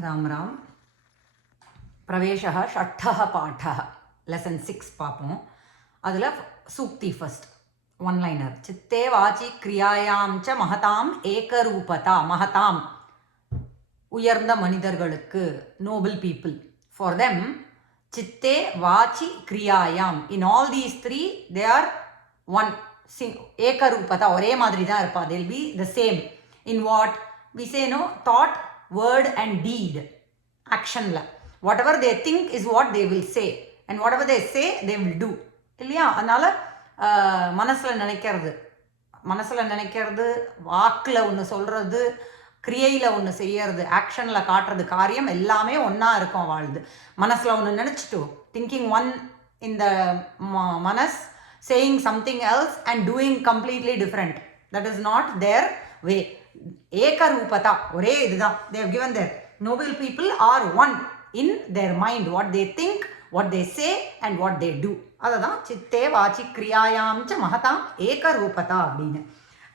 राम राम प्रवेशः षष्ठः पाठः लेसन 6 पापों अदुल सूक्ति फर्स्ट वन लाइनर चित्ते वाचि क्रियायां च महताम एकरूपता महताम उयर्ந்த மனிதர்களுக்கு noble people for them चित्ते वाचि क्रियायाम in all these three they are one ஏகரூபதா ஒரே மாதிரி தான் இருப்பா they'll be the same in what we say no thought word and deed action la whatever they think is what they will say and whatever they say they will do இல்லையா அதனால மனசுல நினைக்கிறது வாக்குல ஒன்று சொல்றது கிரியையில் ஒன்று செய்யறது ஆக்ஷனில் காட்டுறது காரியம் எல்லாமே ஒன்றா இருக்கும் வாழ்ந்து மனசில் ஒன்று நினச்சிட்டு திங்கிங் ஒன் இந்த மனஸ் saying something else and doing completely different that is not their way ஏகரூபதா ஒரே இதுதான் they have given their noble people are one in their mind what they think what they say and what they do அதுதான் சித்தே வாச்சி கிரியாயாம் ச மகதாம் ஏகரூபதா அப்படின்னு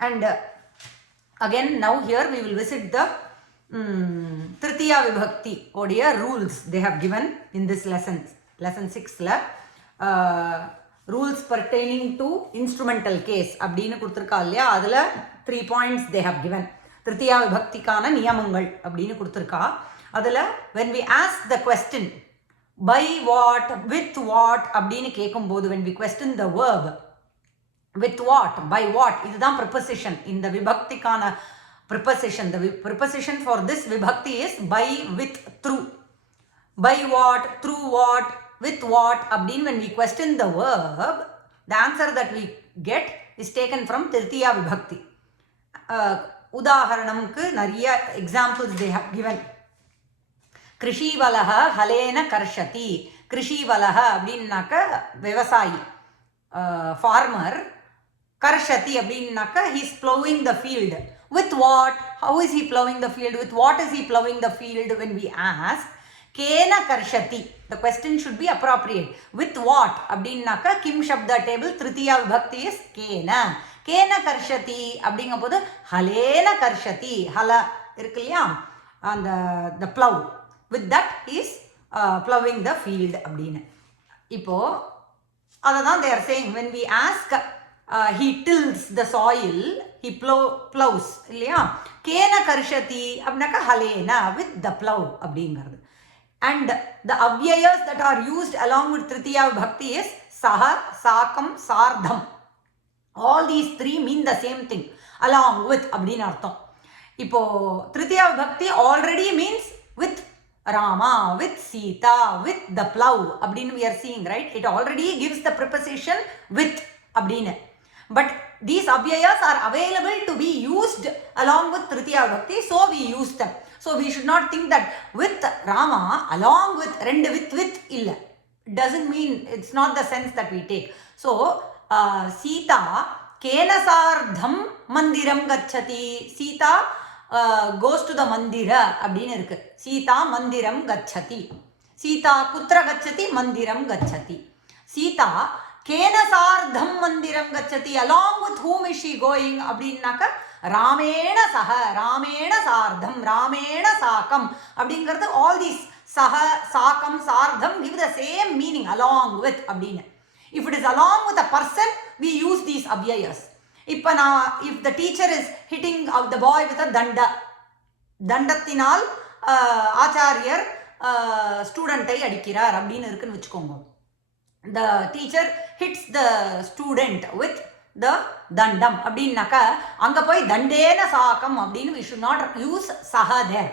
and again now here we will visit the Tritiya Vibhakti odia rules they have given in this lesson 6 la rules pertaining to instrumental case அப்படின்னு கொடுத்துருக்கா இல்லையா அதில் 3 points they have given திருத்தியா விபக்திக்கான நியமங்கள் அப்படின்னு கொடுத்துருக்கா அதில் when we ask the question by what with what அப்படின்னு கேட்கும்போது when we question the verb with what by what இதுதான் preposition இந்த விபக்திக்கான preposition the preposition for this vibhakti is by with through by what through what with what அப்படின்னு when we question the verb the answer that we get is taken from Tritiya Vibhakti உதாரணம்க்கு நிறைய examples they have given கிருஷிவலஹ ஹலேன கர்ஷதி கிருஷிவலஹ அப்படின்னாக்க விவசாயி farmer கர்ஷதி அப்படின்னாக்க he is plowing the field with what how is he plowing the field with what is he plowing the field when we ask kena karshati the question should be appropriate with what அப்படின்னாக்க கிம் சப்த table திருத்தியா விபக்தி is கேன கர்ஷதி அப்படிங்கும்போது ஹலேன கர்ஷதி ஹல இருக்கு இல்லையா அந்த the plow with that is plowing the field அப்படின்னு இப்போ அதை தான் they are saying when we ask he tills the soil he plows இல்லையா கேன கர்ஷதி அப்படின்னாக்கா ஹலேன with the plow அப்படிங்கிறது and the avyayas that are used along with Tritiya Vibhakti is saha sakam sardham all these three mean the same thing along with அப்படின்னு அர்த்தம் இப்போ Tritiya Vibhakti already means with Rama with Sita with the plow அப்படின்னு we are seeing right it already gives the preposition with அப்படின்னு but these avyayas are available to be used along with Tritiya Vibhakti so we use them so we should not think that with Rama along with rendu with illa it doesn't mean it's not the sense that we take so Sita kenasardham mandiram gacchati Sita goes to the mandira அப்படின்னு இருக்கு Sita mandiram gacchati Sita kutra gacchati mandiram gacchati Sita kenasardham mandiram gacchati along with whom is she going அப்படின்னாக்க ராமேண சஹ ராமேண சார்தம் ராமேண சாக்கம் அப்படிங்கிறது all these சஹ சாக்கம் Char Dham give the same meaning along with அப்படின்னு if it is along with a person we use these avyayas இப்போ நான் if the teacher is hitting the boy with a தண்டத்தினால் ஆச்சாரியர் ஸ்டூடெண்ட்டை அடிக்கிறார் அப்படின்னு இருக்குன்னு வச்சுக்கோங்க the teacher hits the student with the dandam அப்படின்னாக்கா அங்கே போய் தண்டேன சாக்கம் அப்படின்னு we should not use saha there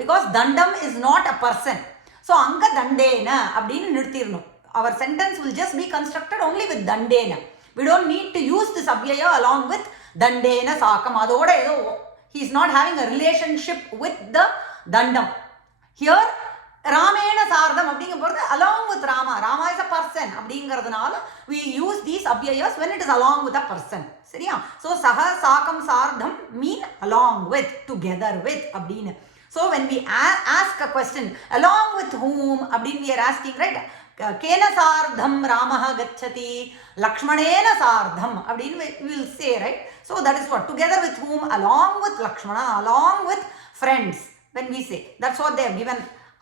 because dandam is not a person so அங்கே தண்டேன அப்படின்னு நிறுத்திடணும் our sentence will just be constructed only with dandena we don't need to use this avyaya along with dandena சாக்கம் அதோட ஏதோ he is not having a relationship with the dandam here ராமேண Char Dham அப்படிங்கும்போது along with Rama is a person அப்படிங்கிறதுனால we use these avyayas when it is along with a person சரியா so saha sakam sardham mean along with together with அப்படின்னு so when we ask a question along with whom அப்படின்னு we are asking right kena sardham ramah gacchati lakshmanena sardham அப்படின்னு we will say right so that is what together with whom along with Lakshmana along with friends when we say. That's what they have given.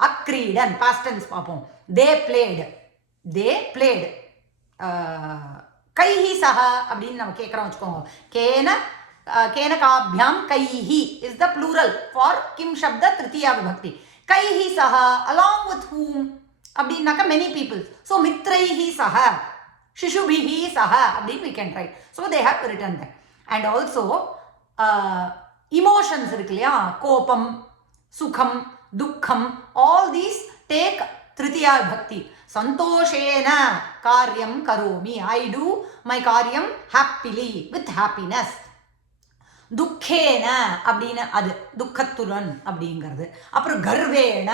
Akridan, past tense papom. They played. Kaihi saha அப்படின்னு நம்ம கேட்குறோம் வச்சுக்கோங்க. கேனகாபியாம் கைஹி is the plural for kim shabda tritiya vibhakti. Kaihi saha, along with whom அப்படின்னாக்க many people. So mitraihi saha, shishubhihi saha அப்படின்னு we can write. So they have written that. And also emotions இருக்கு இல்லையா, கோபம், சுகம், துக்கம், all these take tritiya vibhakti. Santoshena karyam karomi, I do my karyam happily, with happiness. துக்கேன அப்படின்னு அது துக்கத்துடன் அப்படிங்கிறது. அப்புறம் கர்வேன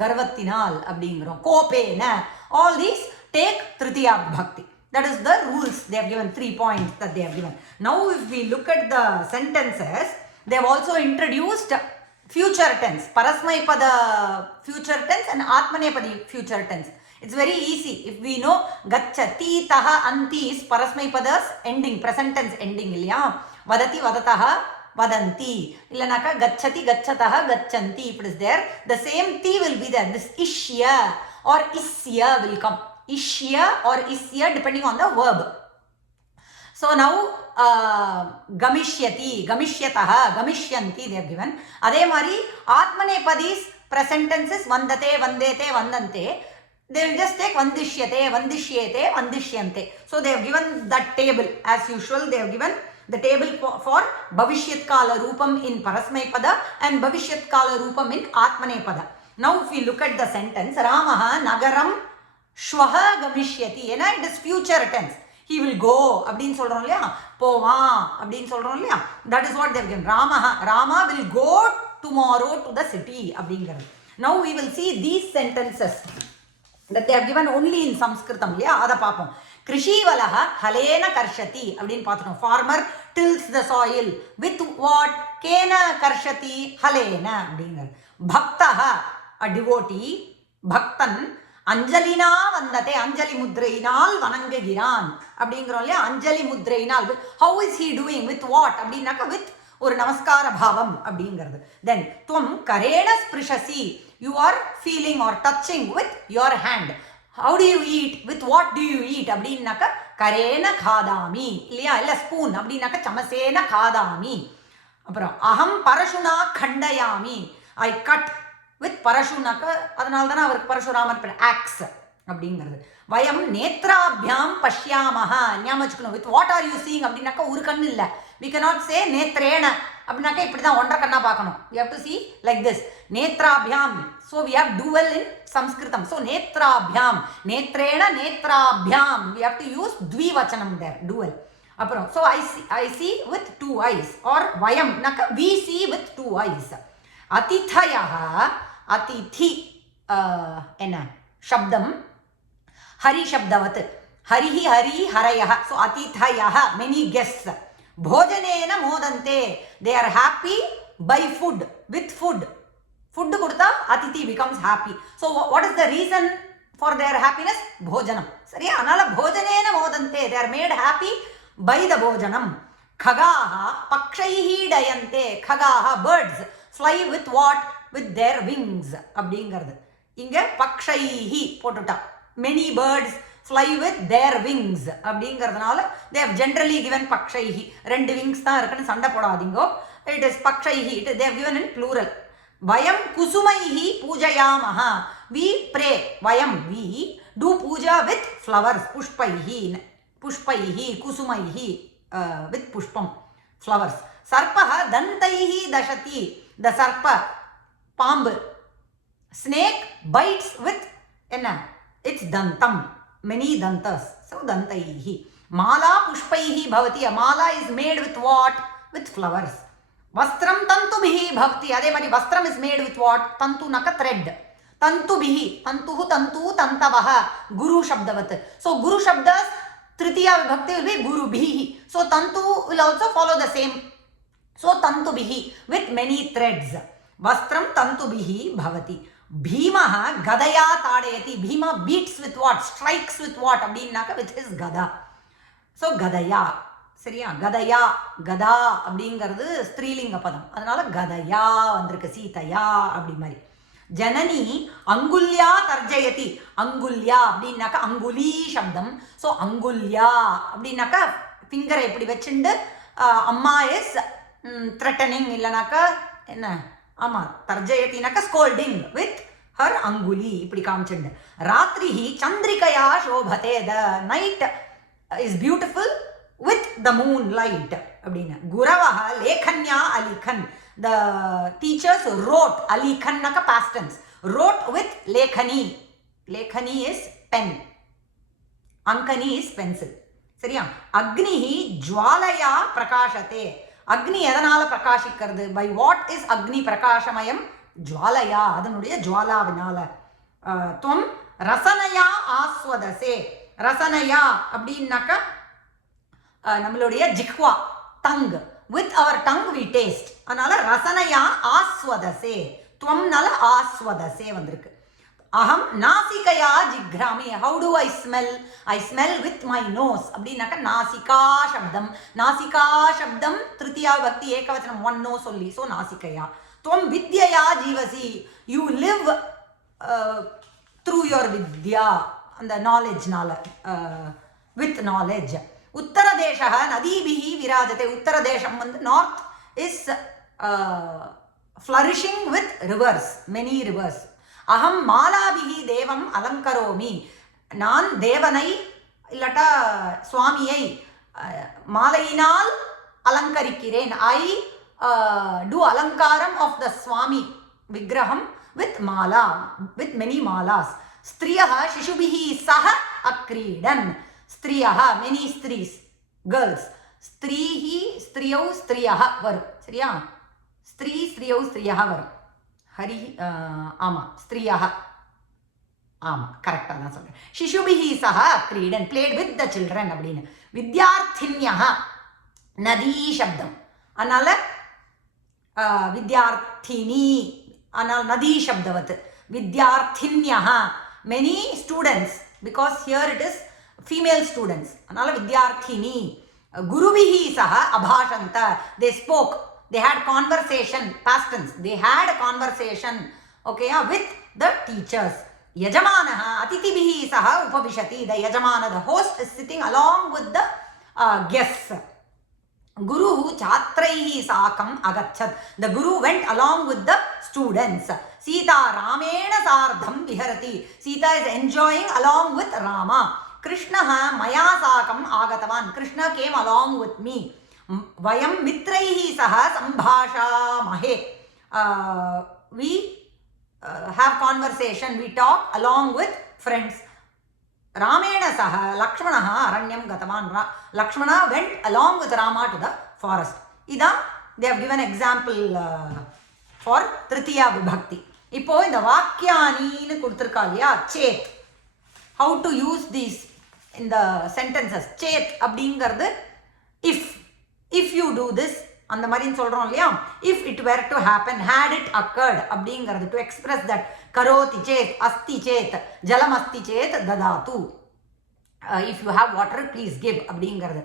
கர்வத்தினால் அப்படிங்கிறோம். கோபேன, all these take tritiya vibhakti. That is the rules they have given, 3 points that they have given. Now if we look at the sentences, they have also introduced future tense, parasmaipada future tense and atmanepadi future tense. It's very easy. If we know gacchati taha anti is parasmaipadas ending, present tense ending இல்லையா, vadati vadataha vadanti, illanaka gacchati gacchataha gacchanti, if it is there, the same ti will be there. This ishya or isya will come. Ishya or isya depending on the verb. So now gamishyati, gamishyataha, gamishyanti they have given. Adhe mari atmanepadis present tenses vandate, vandete, vandante. They will just take vandishyate, vandishyete, vandishyante. So they have given that table as usual. They have given the table for bhavishyat kala rupam in parasmaipada and bhavishyat kala rupam in atmanepada. Now if we look at the sentence, Ramaha nagaram shwaha gamishyati, it is future tense. He will go அப்படின்னு சொல்றோம் இல்லையா, போவான் அப்படின்னு சொல்றோம் இல்லையா, that is what they have given. Rama will go tomorrow to the city அப்படிங்கிறது. Now we will see these sentences that they have given only in Sanskritam இல்லையா, அதை பார்ப்போம். கிருஷிவலஹ ஹலேன கர்ஷதி அப்படின்னு பார்த்துட்டோம். Farmer tills the soil with what? கேன கர்ஷதி ஹலேன அப்படிங்கிறது. பக்தஹ a devotee, பக்தன் அஞ்சலினா வந்ததே, அஞ்சலி முத்ரையினால் வணங்குகிறான் அப்படிங்கிறோம் இல்லையா. அஞ்சலி முத்ரையினால், how is he doing, with what அப்படின்னாக்கா with ஒரு நமஸ்கார பாவம் அப்படிங்கிறது. தென் துவம் கரேண ஸ்பிருஷசி, you are feeling or touching with your hand. How do you eat, with what do you eat அப்படின்னாக்கா கரேண காதாமி இல்லையா, இல்லை ஸ்பூன் அப்படின்னாக்கா சமசேன காதாமி. அப்புறம் அகம் பரசுனா கண்டயாமி, ஐ கட் வித் பரசுனாக்க, அதனால தானே அவருக்கு பரசுராமர் ஆக்ஸ் அப்படிங்கிறது. வயம் நேத்ராபியாம் பஷ்யாமஹ, ஞாபகம் வச்சுக்கணும். With what are you seeing அப்படின்னாக்கா ஒரு கண்ணு இல்லை, வி cannot say நேத்ரேண அப்படின்னாக்கா இப்படி தான் ஒன்றரை கண்ணா பார்க்கணும். we have to see like this, நேத்ராபியாம். so we have dual in Sanskritam. so நேத்ராபியாம், நேத்ரேண நேத்ராபியாம், we have to use dvivachanam there, dual. அப்புறம் so I see with 2 eyes or vayam நாக்கா we see with 2 eyes. அதிதயஹ, Aditi என்ன சப்தம், ஹரி சப்தவத், ஹரிஹி ஹரி ஹரயஹ. So அதிதயஹ many guests. போஜனேன மோதந்தே, தே are happy by food, with food. Food கொடுத்தா அதிதி becomes happy. So what is the reason for their happiness? போஜனம். சரியா, அதனால போஜனேன மோதந்தே, தே are made happy by the போஜனம். खगाः पक्षैः डयन्ते, खगाः birds fly with what? with their wings அப்படிங்கிறது. இங்க பக்ஷைஹி போட்டுட்டா, many birds fly with their wings அப்படிங்கிறதுனால they have generally given பக்ஷைஹி. 2 wings தான் இருக்குன்னு சண்டை போடாதீங்கோ. it is பக்ஷைஹி, they have given in plural. வயம் குசுமைஹி பூஜயாமஹ, we pray. வயம் we do puja with flowers, புஷ்பைஹி, புஷ்பைஹி குசுமைஹி with pushpam, flowers. Sarpaha dantaihi dashati, the sarpa பாம்பு. snake bites with enna, its dantam, many dantas, so dantaihi. mala pushpaihi bhavati, a mala is made with what? with flowers. vastram tantubhihi bhavati, adhe mari vastram is made with what? tantu naka thread. tantubhihi, tantuhu tantu tantavaha, guru shabdavat. so guru shabdas Tritiya vibhakti will be gurubhihi. So tantu will also follow the same. So tantubhihi with many threads. Vastram tantubhihi bhavati. Bhimaha gadaya tadayati. Bhima beats with what? Strikes with what? Abdinaka with his gada. So gadaya. சரியா? கதையா, கதா அப்படிங்கிறது ஸ்திரீலிங்க பதம், அதனால கதையா வந்திருக்கு, சீதையா அப்படி மாதிரி. ஜனனி அங்குல்யா தர்ஜயதி. அங்குல்யா அப்படின்னாக்கா அங்குலி சப்தம். ஸோ அங்குல்யா அப்படின்னாக்கா ஃபிங்கரை இப்படி வச்சுண்டு அம்மா இஸ் த்ரெட்டனிங், இல்லைனாக்கா என்ன, ஆமாம், தர்ஜயத்தினாக்கா ஸ்கோல்டிங் வித் ஹர் அங்குலி இப்படி காமிச்சுண்டு. ராத்திரி சந்திரிகையா சோபதே, the night is beautiful with the moonlight அப்படின்னா. குரவஹ லேகன்யா அலிகன், the teachers wrote, அலிகன் நக்க past tense, wrote with லேகனி. லேகனி is pen, அங்கனி is pencil, சரியா? அக்னிஹி ஜுவாலயா பிரகாசத்தே. அக்னி எதனால பிரகாசிக்கிறது? by what is அக்னி பிரகாசமயம்? ஜுவாலயா, அதனுடைய ஜுவாலாவினால. துவம் ரசனையா ஆஸ்வதசே. ரசனையா அப்படின்னாக்கா நம்மளுடைய ஜிஹ்வா, tongue, with our tongue we taste, அதனால ரசனையா ஆஸ்வதசே. துவம்னால ஆஸ்வதசே வந்திருக்கு. அகம் நாசிகையா ஜிக்ராமி. How do I smell? I smell with my nose அப்படின்னாக்கா நாசிகா சப்தம். நாசிகா சப்தம் திருத்தியா பக்தி ஏகவச்சனம், ஒன் நோ சொல்லி, ஸோ நாசிகையா. துவம் வித்யா ஜீவசி. யூ லிவ் த்ரூ யுவர் வித்யா, அந்த நாலேஜ்னால, வித் நாலேஜ். உத்தரதேச நதீபிஹி விராஜத்தை. உத்தரதேசம் வந்து north is flourishing with rivers, many rivers. அகம் மாலாபிஹி தேவம் அலங்கரோமி. நான் தேவனை இல்லாட்டா சுவாமியை மாலையினால் அலங்கரிக்கிறேன். ஐ டூ அலங்காரம் ஆஃப் த சுவாமி விக்கிரகம் with Mala, with many Mala's. ஸ்திரியः சிசுபிஹி சஹ அக்ரீடன். ஸ்திரியः many ஸ்திரீஸ், கேர்ள்ஸ். ஸ்திரீஹி ஸ்திரியௌ ஸ்திரியः வரும், சரியா? ஸ்திரீ ஸ்திரியௌ ஸ்திரியः வரும். ஹரி ஆமாம், ஸ்திரியः, ஆமாம், கரெக்டாக தான் சொல்கிறேன். சிசுபிஹி சஹ அக்ரீடன், பிளேட் வித் த சில்ட்ரன் அப்படின்னு. வித்யார்த்தின்யः நதி சப்தம், அதனால வித்யார்த்தினி, ஆனால் நதி சப்தவத். வித்யார்த்தின்யः many students, because here it is female students, anala vidyarthini. Guruvihi saha abhashanta, they spoke, they had conversation, past tense, they had a conversation, okay, with the teachers. Yajamanaha atithibihi saha upavishati. The yajamana, the host, is sitting along with the guests. Guruhu chatraihi sakam agachat. The guru went along with the students. Sita ramena sardham viharati. Sita is enjoying along with Rama. Krishna maya sakam agatavan. Krishna came along with me. Vayam mitraihi saha sambhashamahe. We have conversation, we talk along with friends. Ramena saha Lakshmanaha aranyam gatavan. Lakshmana went along with Rama to the forest. Ida they have given example for Tritiya Vibhakti. இப்போ இந்த வாக்கியானின்னு கொடுத்துருக்கா இல்லையா, சேத். How to use these in the sentences? சேத் அப்படிங்கிறது if you do this அந்த மாதிரின்னு சொல்கிறோம் இல்லையா. if it were to happen, had it occurred அப்படிங்கிறது, to express that. கரோதி சேத், அஸ்தி சேத், ஜலம் அஸ்தி சேத் ததாத்து. if you have water please give அப்படிங்கிறது.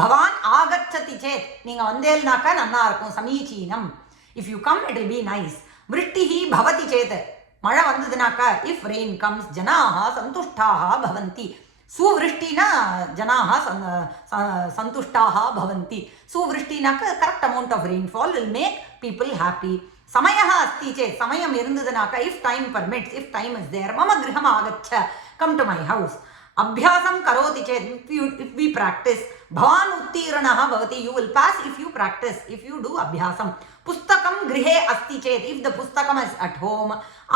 பவான் ஆகச்சதி சேத், நீங்கள் வந்தேல்னாக்கா நல்லா இருக்கும், சமீச்சீனம். if you come it will be nice. விருஷ்டிஹி பவதி சேத், மழை வந்ததுனாக்கா, if rain comes ஜனாஹா சந்துஷ்டாஹா பவந்தி. சுவிருஷ்டினா ஜனாஹா சந்துஷ்டாஹா பவந்தி. சுவிருஷ்டினாக்கா correct amount of rainfall will make people happy. சமயஹ அஸ்தி சேத், சமயம் இருந்ததுனாக்கா, if time permits, if time is there, மம கிரகம் ஆகச்ச, come to my house. அபியாசம் கரோதி சேத், if we practice. பவான் உத்தீர்ணஹ பவதி, you will pass if you practice, if you do அபியாசம். புஸ்தகம் கிரஹே அஸ்தி சேத், if the புஸ்தகம் is at home,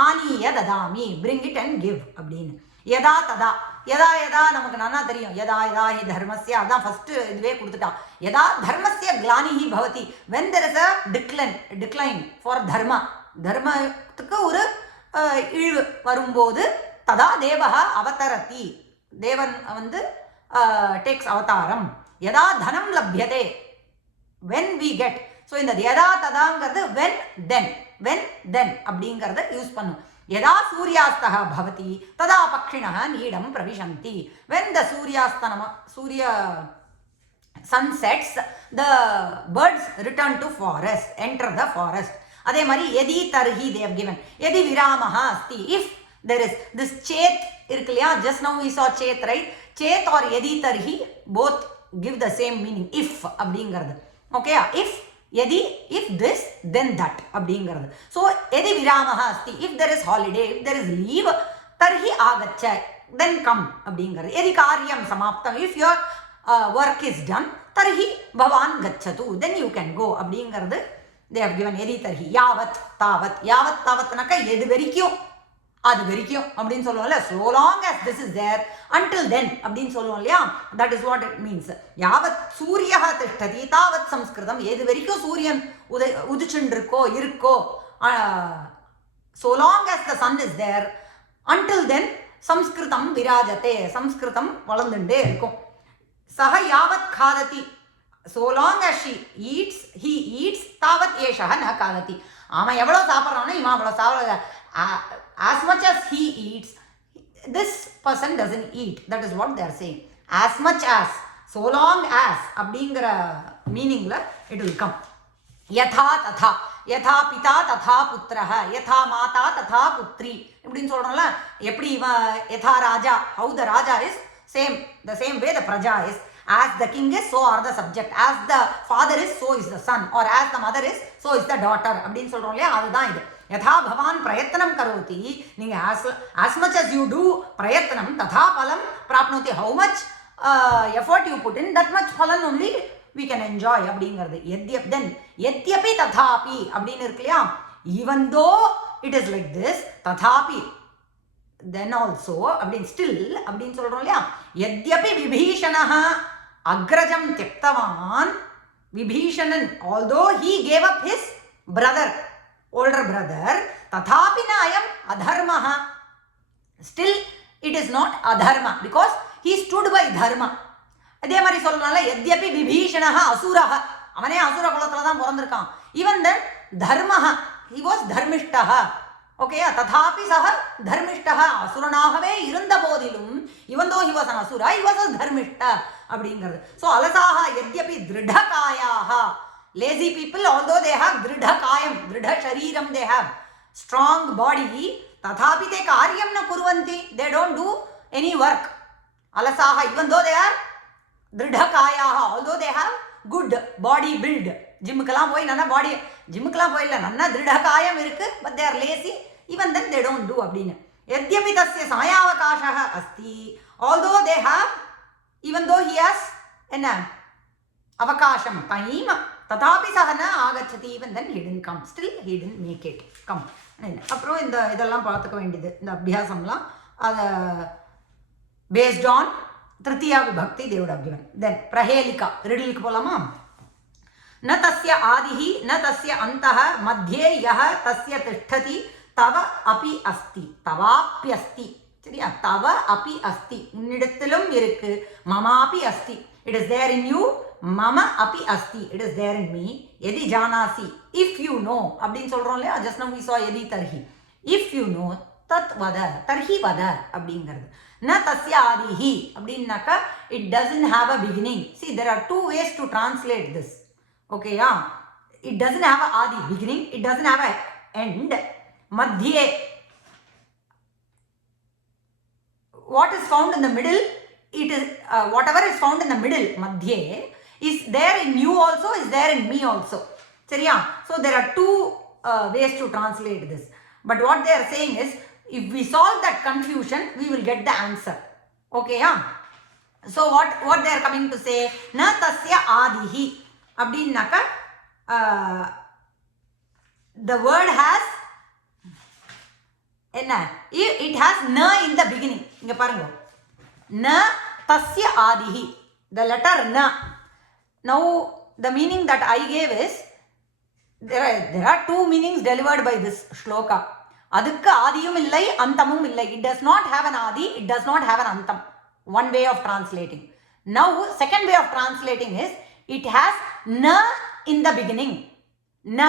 ஆனிய ததாமி, bring it and give அப்படின்னு. யதா ததா, யதா யதா நமக்கு நல்லா தெரியும். யதா யதா ஹி தர்மஸ்ய, அதான் ஃபர்ஸ்ட் இதுவே கொடுத்துட்டா. யதா தர்மஸ்ய கிளானிஹி பவதி, when there is a decline for dharma, தர்மத்துக்கு ஒரு இழிவு வரும்போது, ததா தேவஹ அவதரதி, தேவன் வந்து டேக்ஸ் அவதாரம். யதா தனம் லப்யதே, when we get. ஸோ இந்த யதா ததாங்கிறது when then அப்படிங்கிறத யூஸ் பண்ணும். யதா சூர்யாஸ்தः பவதி ததா பக்ஷிணः நீடம் பிரவிசந்தி. when the சூரிய sun sets, the birds return to forest, enter the forest. அதே மாதிரி எதி தர்ஹி they have given. எதி விராமஹா அஸ்தி, if there is this chet இருக்கு இல்லையா, just now we saw chet, right? Chet or எதி தர்ஹி both give the same meaning, if அப்படிங்கிறது. Okay, if எதி, if this then that அப்படிங்கிறது. ஸோ எதி விராமஹா அஸ்தி, if there is holiday, if there is leave, தர்ஹி ஆகச்ச, then come அப்படிங்கிறது. எதி காரியம் சமாப்தம், if your work is done, தர்ஹி Pawan கச்சது, then you can go அப்படிங்கிறது. they have given எதி தர்ஹி. யாவத் தாவத், யாவத் தாவத்னாக்கா எது வரைக்கும் அது வரைக்கும் அப்படின்னு சொல்லுவோம்ல, so long as this is there, until then அப்படின்னு சொல்லுவோம் இல்லையா, that is what it means. யாவத் சூரியஹ திஷ்டதி தாவத் சம்ஸ்கிருதம், எது வரைக்கும் சூரியன் உதிச்சுண்டிருக்கோ இருக்கோ, so long as the sun is there, until then சம்ஸ்கிருதம் விராஜத்தே, சம்ஸ்கிருதம் வளர்ந்துட்டே இருக்கும். சஹ யாவத் காததி, so long as she eats, he eats, தாவத் ஏஷஹ ந காததி, அவன் எவ்வளோ சாப்பிட்றானோ இவன் அவ்வளோ சாப்பிட, as much as he eats, this person doesn't eat. That is what they are saying. As much as, so long as அப்படிங்கிற மீனிங்ல it will come. யதா ததா, யதா பிதா ததா புத்திரஹ, யதா மாதா ததா புத்ரி இப்படின்னு சொல்றோம்ல, எப்படி இவன் யதா ராஜா, how the raja is, same, the same way the praja is. As the king is, so are the subject. As the father is, so is the son. Or as the mother is, so is the daughter அப்படின்னு சொல்றோம் இல்லையா, அதுதான் இது. யதா பவான் பிரயத்தனம் கரோதி, நீங்க as much as you do பிரயத்தனம், ததா பலம் பிராப்னோதி, how much effort you put in, that much பலன் only we can enjoy அப்படிங்கிறது. then யத்யபி ததாபி அப்படின்னு இருக்கு இல்லையா, even though it is like this, ததாபி then also அப்படின் still அப்படின்னு சொல்றோம் இல்லையா. யத்யபி விபீஷணஹ அக்ரஜம் தியக்தவான், Vibhishanan although he gave up his brother, older brother, tathapi na ayam adharmaha, still it is not adharma because he stood by dharma. அதே மாதிரி சொல்லனால யத்யபி விபீஷணஹ அசுரஹ, அவனே அசுர குலத்துல தான் பிறந்திருக்கான், even then dharmaha, he was dharmishtah. Okay, ததாபி சஹ தர்மிஷ்டஹ, அசுரனாகவே இருந்த போதிலும், even though he was an asura, he was a dharmishta அப்படிங்கிறது. ஸோ அலசாக யத்யபி திருடகாயாக, lazy people although they have dridha kayam, dridha shariram, they have strong body, tathapi te karyam na kurvanti, they don't do any work. Alasaha, even though they are dridha kayaha, although they have good body build, ஜிம்முக்கெல்லாம் போய் நல்லா பாடி, ஜிம்முக்கெல்லாம் போயிடல நல்லா திருட காயம் இருக்கு, but they are lazy, even then they don't do அப்படின்னு. யத்யபி தஸ்ய சமயாவகாசः அஸ்தி, although they have, even though he has என்ன அவகாசம் டைம், ததாபி சஹ ந ஆகச்சதி, even then he didn't come, still he didn't make it come. அப்புறம் இந்த இதெல்லாம் பார்த்துக்க வேண்டியது, இந்த அபியாசம்லாம் அதை பேஸ்ட் ஆன் திருத்தியா விபக்தி they would have given. Then Prahelika, ரிடிலுக்கு போலாமா. न तस्य आदिः न तस्य अन्तः मध्ये यः तस्य तिष्ठति तव अपि अस्ति तवाप्यस्ति, சரியா, தவ அப்பி அஸ்தி, உன்னிடத்திலும் இருக்கு, மமாபி அஸ்தி, it is there in you, மம அப்பி அஸ்தி, it is there in me. எதி ஜானாசி, இஃப் யூ நோ அப்படின்னு சொல்றோம் இல்லையா, ஜஸ்ட் நவ் வி சா எதி தர்ஹி, இஃப் யூ நோ தத் வத, தர்ஹி வத அப்படிங்கிறது. ந தஸ்ய ஆதிஹி அப்படின்னாக்கா it doesn't have a beginning. See there are two ways to translate this. Okay, yeah, it doesn't have a adi, beginning, it doesn't have a end. Madhye, what is found in the middle, it is whatever is found in the middle, madhye, is there in you also, is there in me also. சரியா? So there are two ways to translate this, but what they are saying is, if we solve that confusion, we will get the answer. Okay, yeah. So what they are coming to say, na tasya adihi அப்படின்னாக்கா the word has என்ன, it has na in the beginning. இங்க பாருங்க, na tasya adihi, the letter na. Now the meaning that I gave is, there are two meanings delivered by this shloka. அதுக்கு ஆதியும் இல்லை அந்தமும் இல்லை. It does not have an adi, it does not have an antam. One way of translating. Now second way of translating is, it has na in the beginning. Na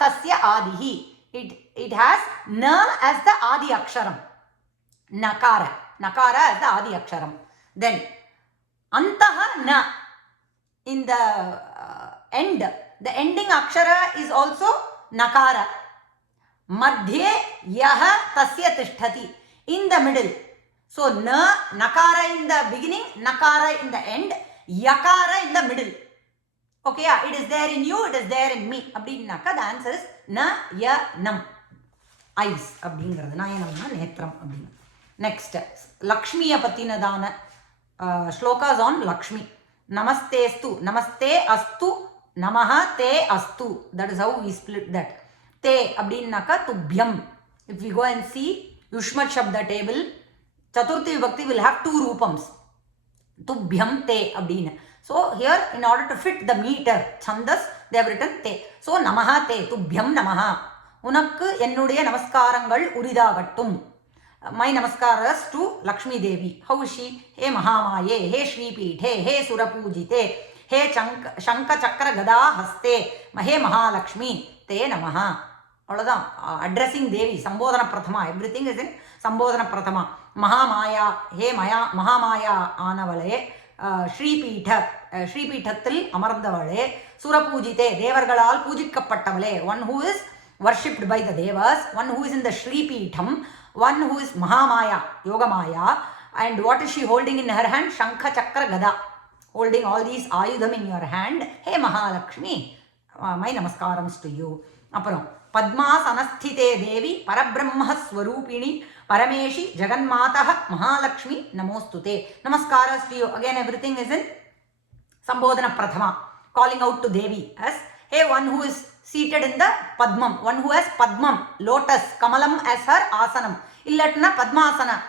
tasya adihi. It has na as the adi aksharam. Nakara as the adi aksharam. Then antaha na. in the end, the ending akshara is also nakara. Madhye yaha tasya tishtati, in the middle. So nakara in the beginning, nakara in the end, yakara in the middle. Okay, yeah, it is there in you, it is there in me. Abdinaka, the answer is na ya nam. Eyes. Abdingradu. Nayanamna netram. Next, Lakshmiya patinadana shlokas on Lakshmi. Namaste astu. Namaste astu. Namaha te astu. That is how we split that. Te abdinnaka tubhyam. If we go and see Yushmat Shabda table, Chaturthi Vibhakti will have two rupams. Tubhyam te abdina. So here, in order to fit the meter, Chandas, they have written te. So Namaha te, Tubhyam Namaha. Unakku ennuடைய நமஸ்காரங்கள் உரிதாகட்டும். My namaskaras to Lakshmi Devi. How is she? He Mahamaye, he Shri Peethe, he Surapujite, he Shanka Chakra Gada Haste, He Mahalakshmi, Te Namaha. Addressing Devi, Sambodhana Prathama, everything is in Sambodhana Prathama. Mahamaya, he Maya, Mahamaya Anavale, Shri Peetha, Shri Peethatil Amardavale, Surapujite, Devargalal Pujikappatavale, one who is worshipped by the Devas, one who is in the Shri Peetham, one who is Mahamaya, Yogamaya, and what is she holding in her hand? Shankha Chakra Gada, holding all these Ayudham in your hand. Hey Mahalakshmi, my namaskarams to you. Aparo, Padma Sanasthite Devi, Parabrahma Swarupini, Parameshi, Jaganmataha, Mahalakshmi, Namostute. Namaskaras to you. Again, everything is in Sambodhana Prathama, calling out to Devi as, hey, one who is seated in the Padmam, one who has Padmam, lotus, Kamalam as her asanam. Illatna Padmasana,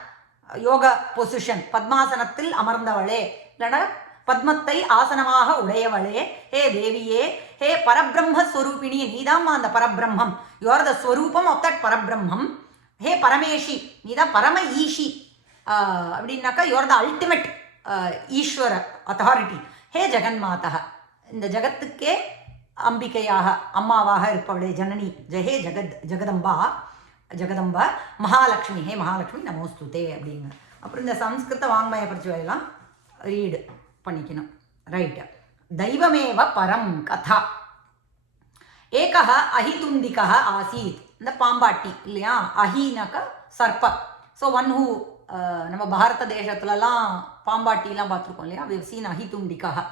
yoga position. Padmasanathil amarndavale. Illana Padmattai asanamaha udayavale. Hey Deviye, hey Parabrahma Swarupini, Nidama and the Parabrahmam. You are the Swarupam of that Parabrahmam. Hey Parameshi, Nida Parama Ishi. Abdinaka, you are the ultimate Ishwara authority. Hey Jaganmataha. In the Jagatukke, Ambikayaha, Ammavaha Irpavale, Janani, Jahe Jagadamba, Mahalakshmi, Hey Mahalakshmi, Namostute, Abdina. Upon the Sanskrita Vangmaya Parchuela, read Panikina. Right. Daivameva Param Katha. Ekaha Ahitundikaha Asit, the Pambati, Lia, Ahinaka, Sarpa. So one who Nama Bharata Deshatlala, Pambati La Batrukolia, we have seen Ahitundikaha,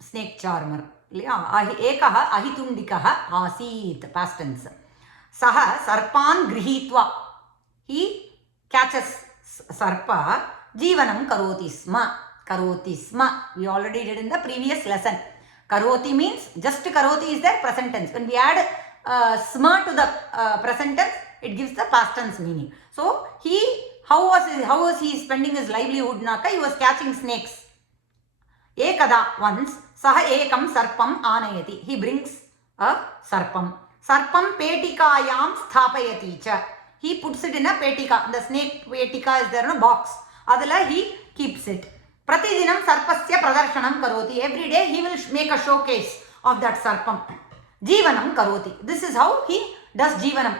snake charmer. Ekaha ahitundikaha asit, past tense. Saha sarpan grihitva. He catches sarpa. Jivanam karoti sma. Karoti sma. We already did in the previous lesson. Karoti means just karoti is there, present tense. When we add sma to the present tense, it gives the past tense meaning. So how was he spending his livelihood? Naka, he was catching snakes. Ekada, once, saha ekam sarpam anayati. He brings a sarpam. Sarpam petikayam sthapayati cha. He puts it in a petika. The snake petika is there in a box. Adala he keeps it. Pratidinam sarpasya pradarshanam karoti. Every day he will make a showcase of that sarpam. Jivanam karoti. This is how he does jivanam.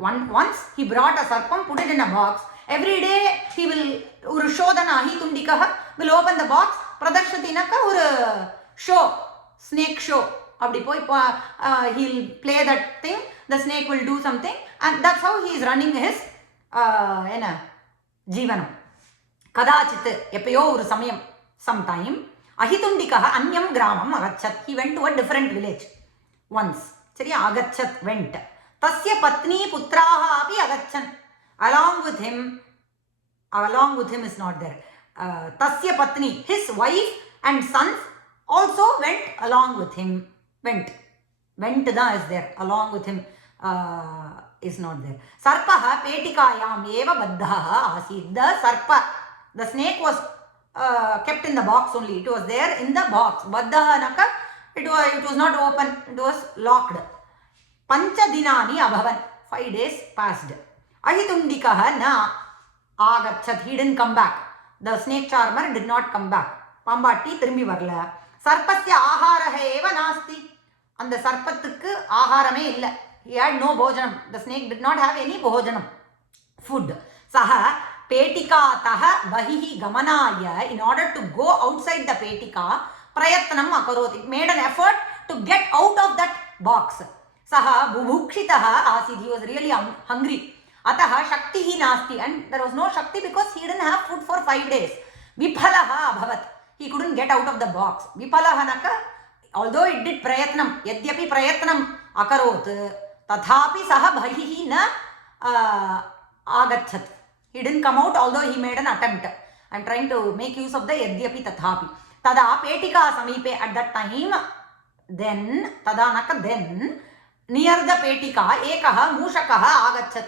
Once he brought a sarpam, put it in a box. Every day he will, Urushodana ahitundikaha, will open the box. Pradarshati or show, snake show. He'll play that thing, the snake will do something, and that's how he is running his Jivanam. Kadachit, epayo uru samayam, sometime, Ahitundikaha anyam gramam agachat. He went to a different village once. Chariya agachat went. Tasya patni putraha api agachan. Along with him is not there. Tasya patni, his wife and sons also went along with him. Went da is there, along with him is not there. Sarpaha petikayam eva baddhaha asid. The sarpa, the snake was kept in the box only. It was there in the box. Baddhaha naka, it was not open, it was locked. Pancha dinani abhavan. 5 days passed. Ahitundikaha na agachat. He didn't come back. The snake charmer did not come back. Pambati thirumbi varla. Sarpasya aharaha eva nasti. And the sarpathukku aharame illa. He had no bhojanam. The snake did not have any bhojanam. Food. Saha petika taha bahihi gamanaya. In order to go outside the petika, prayatnam akarot. It made an effort to get out of that box. Saha bubhukshitaha asid. He was really hungry. Ataha shaktihi nasti. And there was no shakti because he didn't have food for 5 days. Vipalaha abhavat. He couldn't get out of the box. Vipalaha naka, although it did prayatnam, yadyapi prayatnam akarot, tathapi saha bhahihi na agachat. He didn't come out, although he made an attempt. I'm trying to make use of the yadyapi tathapi. Tada petika samipe at that time, then, tada naka then, near the petika, ekaha mushakaha agachat.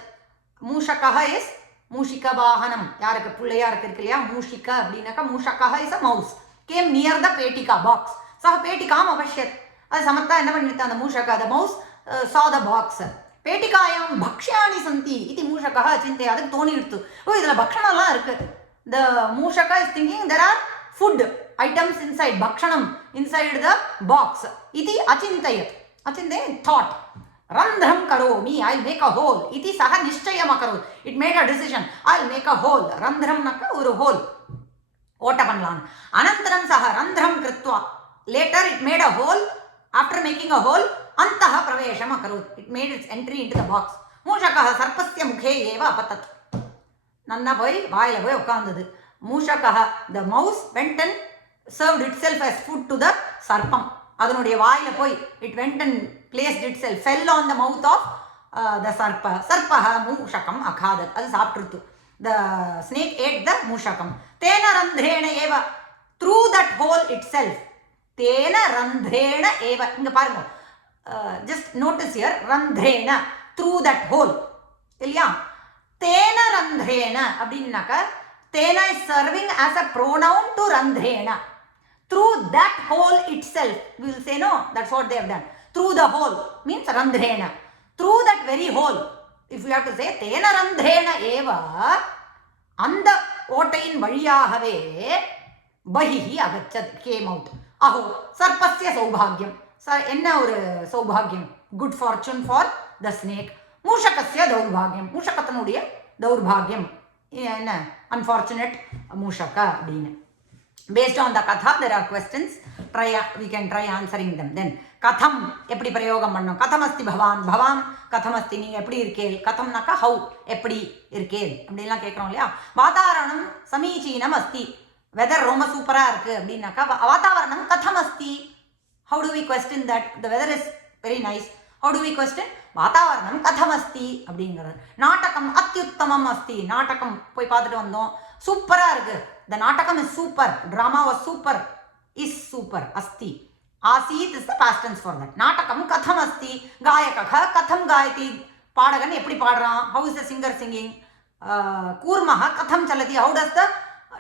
Mushakaha is Mushika Vahanam. Yaraka Pulayar Kirkilia, Mushika, Abdinaka, Mushakaha is a mouse. Came near the petika box. Saha petikam avashyat. As Samata and Navanita, the Mushaka, the mouse saw the box. Petikayam Bhakshyani Santi, iti Mushakaha Chinte, other Tony. Oh, is a Bhakshana lark. The Mushaka is thinking there are food items inside, Bhakshanam, inside the box. Iti Achintayat. Achinte thought. Randhram karomi, I'll make a hole. Iti saha nishchayam akarot. It made a decision. I'll make a hole. Randhram naka uru hole. Ota panlan. Anantaram saha randhram kritva. Later it made a hole. After making a hole, antaha pravesham akarot. It made its entry into the box. Mushakaha sarpasya mukhe eva apatat. Nanna boy, vaayila boy ukandadu. Mushakaha, the mouse went and served itself as food to the sarpam. அதனுடைய வாயில போய் it went and placed itself, fell on the mouth of the sarpa. Sarpaha mushakam akhadat. அது சாப்பிட்டுருத்து. The snake ate the mushakam. Tena randhrena eva. Through that hole itself. Tena randhrena eva. இங்க பாருங்க. Just notice here. Randhrena. Through that hole. இல்லையா? Tena randhrena. அப்படின்னாக்க Tena is serving as a pronoun to randhrena. Through that hole itself, we will say no, that's what they have done. Through the hole means randhrena. Through that very hole, if we have to say, tena randhrena eva, anda otayin valiyagave, bahihi agachat, came out. Aho, sarpasya saubhagyam. Enna oru saubhagyam, good fortune for the snake. Mushakasya daurbhagyam. Mushakatanudiya daurbhagyam. Unfortunate mushaka abdina. Based on the katha, there are questions. We can try answering them. Then, katham, eppadi prayogam pannum. Katham asti bhavan. Bhavan, katham asti, neenga eppadi irkel. Katham naka how, eppadi irkel. Appadina kekrom illaya. Vatavaranam samichinam asti. Weather Roma supera irukku appadinaka vatavaranam katham asti. How do we question that? The weather is very nice. How do we question? Vatavaranam katham asti அப்படிங்கிறது. நாடகம் அத்யுத்தமம் அஸ்தி. நாடகம் போய் பார்த்துட்டு வந்தோம். சூப்பரா இருக்கு. The நாடகம் is super. Drama was super. Is super. Asti. Asit is the past tense for that. நாடகம் katham asti. Gayakah katham gayati. பாடகன் எப்படி பாடுறான்? How is the singer singing? கூர்மஹ katham chalati. How does the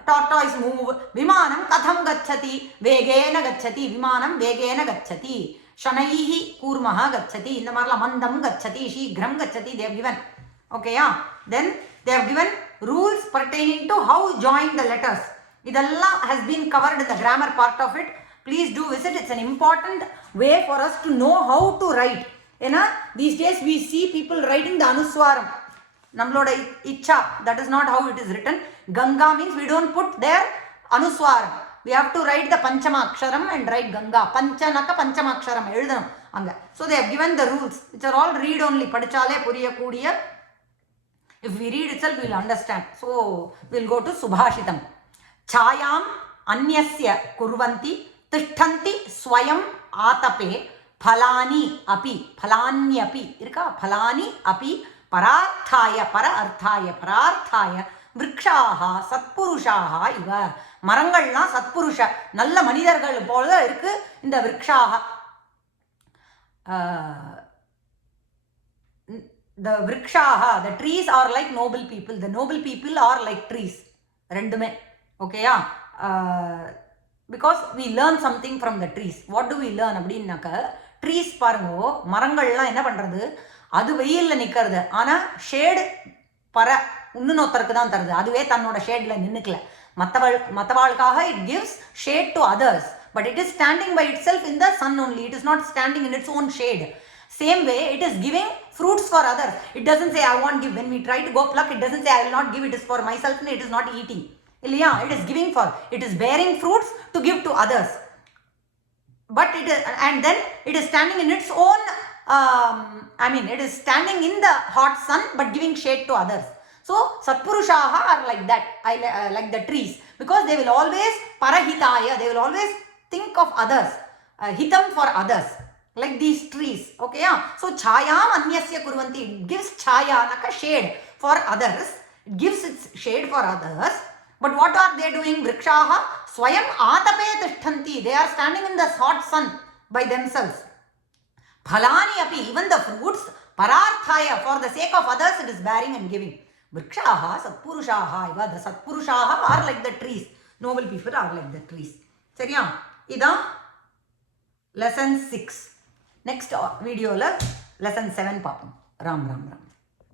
tortoise move? விமானம் katham gacchati. Vegena gacchati. விமானம் vegena gacchati. Shanaihi kurmaha gacchati. இந்த மாதிரிலாம் மந்தம் gacchati, சீக்கிரம் gacchati they have given. Okay, yeah. Then they have given rules pertaining to how join the letters. இதெல்லாம் has been covered in the grammar part of it. Please do visit. It's an important way for us to know how to write. ஏன்னா these days we see people writing the anuswaram. நம்மளோட இச்சா, that is not how it is written. Ganga means we don't put their anuswaram. We have to write the Panchama Aksharam and write Ganga. Panchanaka Panchama Aksharam எழுதணும் அங்க. So they have given the rules which are all read only. படிச்சாலே புரியக்கூடிய. If we read itself we will understand. So we will go to Subhashitam. Chayam anyasya kurvanti tishtanti swayam atape phalani api. Phalani api. இருக்கா? Phalani api pararthaya pararthaya விருக்ஷாஹா சத்புருஷாஹா இவ. மரங்கள்லாம் சத்புருஷ நல்ல மனிதர்கள் போல இருக்கு இந்த விருக்ஷாஹா. The விருக்ஷாஹா, the trees are like noble people. The noble people are like trees. ரெண்டுமே ஓகேயா? Because we learn something from the trees. What do we learn அப்படின்னாக்க, ட்ரீஸ் பாருங்கோ, மரங்கள்லாம் என்ன பண்ணுறது, அது வெயிலில் நிற்கிறது, ஆனால் ஷேடு இன்னொருத்தருக்கு தான் தருது. அதுவே தன்னோட ஷேடில் நின்றுக்கல. மற்றவாளுக்காக it gives shade to others, but it is standing by itself in the sun only. It is not standing in its own shade. Same way, it is giving fruits for others. It doesn't say, I won't give. When we try to go pluck, it doesn't say, I will not give. It is for myself, it is not eating. It is giving for. It is bearing fruits to give to others. but it is, and then it is standing in its own, it is standing in the hot sun but giving shade to others. So Satpurushaha are like that, like the trees, because they will always parahitaya, they will always think of others, hitam for others, like these trees. Okay, yeah. So chayam anyasya kurvanti, it gives chaya, naka shade for others, it gives its shade for others. But what are they doing? Vrikshaha swayam atape tishtanti, they are standing in the hot sun by themselves. Phalani api, even the fruits, pararthaya, for the sake of others it is bearing and giving. Vrikshaha Satpurushaha, the Satpurushaha are like the trees, noble people are like the trees. Seriya? Ida lesson 6. Next video la lesson 7 papam. Ram Ram Ram.